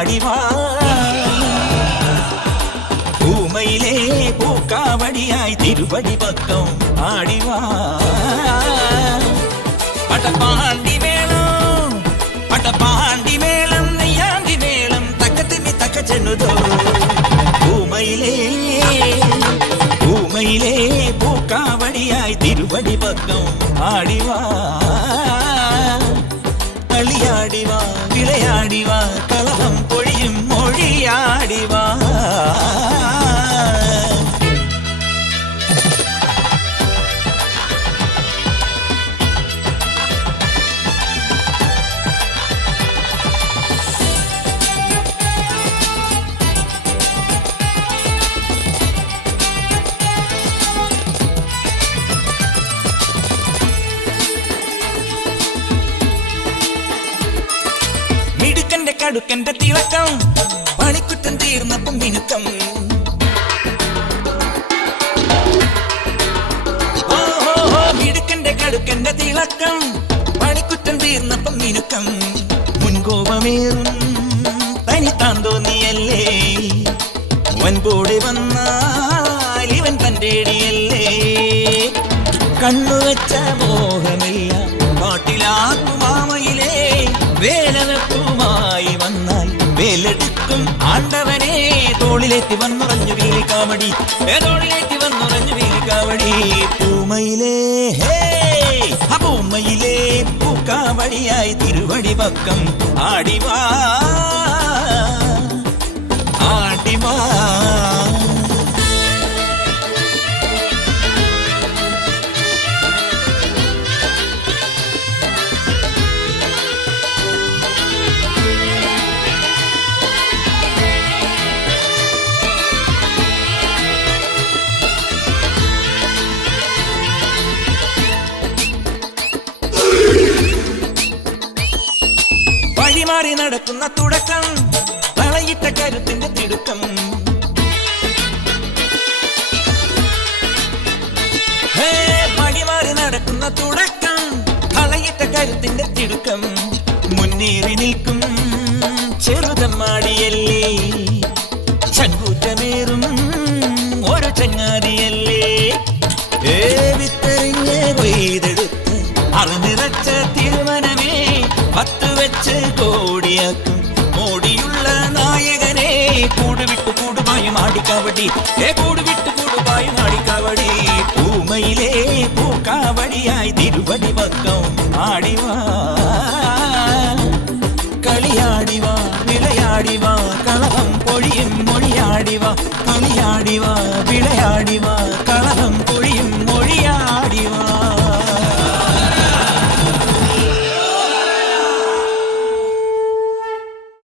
ആടിവാ പൂമയിലേ പൂക്കാവടിയായി തിരുവടി പക്കം ആടിവാ പടപാണ്ടി മേളം നെയ്യാണ്ടി മേളം തക്കത്തിമി തക്ക ചെന്നുതോ പൂമയിലേ പൂക്കാവടിയായി തിരുവടി പക്കം ആടിവാ കളിയാടിവാ വിളയാടിവാ കളവം പൊഴിയും മൊഴിയാടിവാ കടുക്കന്റെ തിളക്കം പണിക്കുറ്റം തീർന്നപ്പം മിനുക്കം മിടുക്കന്റെ കടുക്കന്റെ തിളക്കം പണിക്കുറ്റം തീർന്നപ്പം മിനുക്കം മുൻകോപമേറും തനിത്താൻ തോന്നിയല്ലേ വൻപോടെ വന്നാൽ ഇവൻ തന്റേടിയല്ലേ കണ്ണുവെച്ച മോഹമില്ല കാട്ടിലാക്കുമാമയിലേ വേലവെപ്പുമായി വന്നാൽ വേലെടുക്കും ആണ്ടവനെ തോളിലേറ്റി വന്നുറഞ്ഞു വീലിക്കാവടി തോളിലേറ്റി വന്നുറഞ്ഞു വീലിക്കാവടി പൂമയിലേ പൂമയിലേ പൂക്കാവടിയായി തിരുവടി പക്കം ആടിവാ ആടിവാ വഴിമാറി നടക്കുന്ന തുടക്കം തളയിട്ട കരുത്തിന്റെ തിടുക്കം വഴിമാറി നടക്കുന്ന തുടക്കം തളയിട്ട കരുത്തിന്റെ തിടുക്കം മുന്നേറി നിൽക്കും ചെറുതമ്മാടിയല്ലേ ചങ്കൂറ്റമേറും ഒരു ചങ്ങാതിയല്ലേ വിത്തെറിഞ്ഞ് കൊയ്തെടുത്ത് അറുനിറച്ച തിരുമനമേ പത്ത് വെച്ച് കോടിയാക്കും മോടിയുള്ള നായകനെ കൂടുവിട്ടു കൂടുപായും ആടിക്കാവടി കൂടുവിട്ടു കൂടുപായും ആടിക്കാവടി പൂമയിലേ പൂക്കാവടിയായി തിരുവടി പക്കം ആടിവാ കളിയാടിവാ വിളയാടിവാ കളവം പൊഴിയും മൊഴിയാടിവാ കളിയാടിവാ വിളയാടിവാ